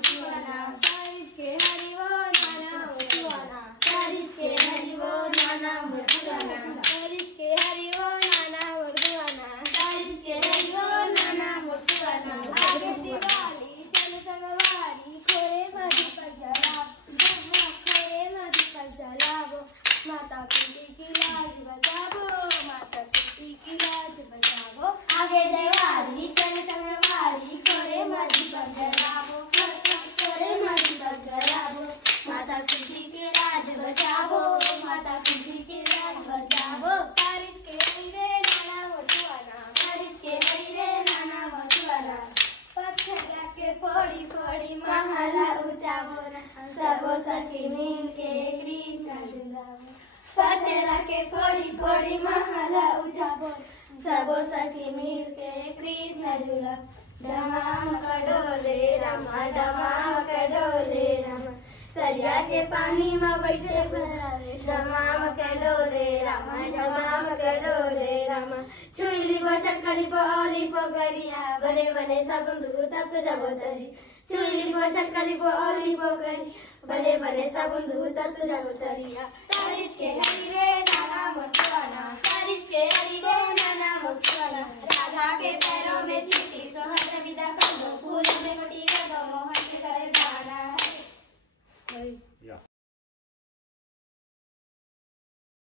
मुसुआना, तारीफ के हरि वो नाना मुसुआना, तारीफ के हरि वो नाना मुसुआना, तारीफ के हरि वो नाना मुसुआना, तारीफ के हरि वो नाना मुसुआना। आगे दिवाली चल संगवारी, खोरे मधी पर जलाओ, खोरे मधी पर जलाओ, माता कुटी की लाज बचाओ, माता कुटी की लाज बचाओ। आगे दिवाली चल संगवारी, खोरे मधी पर जलाओ, खोरे मधी पर जलाओ, माता कुटी की लाज बचाओ, माता कुटी की लाज बचाओ। तारीफ के हरे नाना मुसुआना, तारीफ के हरे नाना मुसुआना, पत्थर के फोड़ी फोड़ी महला ऊंचाओ, सबो सखी मिल के कृष्ण झुलाओ, पत्थर के फोड़ी फोड़ी महला ऊंचाओ, सबो सखी मिल के कृष्ण झुलाओ। डमाम कडोले रमा, डमाम कडोले रमा, सरिया के पानी में बैठे डमाम कडोले रमा, डमाम कडोले रमा, छुईली को चटकली को ओली को गरिया, बने बने साबुन धो तब तो जबो तरी, छुईली को चटकली को ओली को गरी, बने बने साबुन धो तब तो जबो तरिया। तारीफ के हरि रे नाना मुसुआना, तारीफ के हरि रे नाना मुसुआना, राधा के पैरों में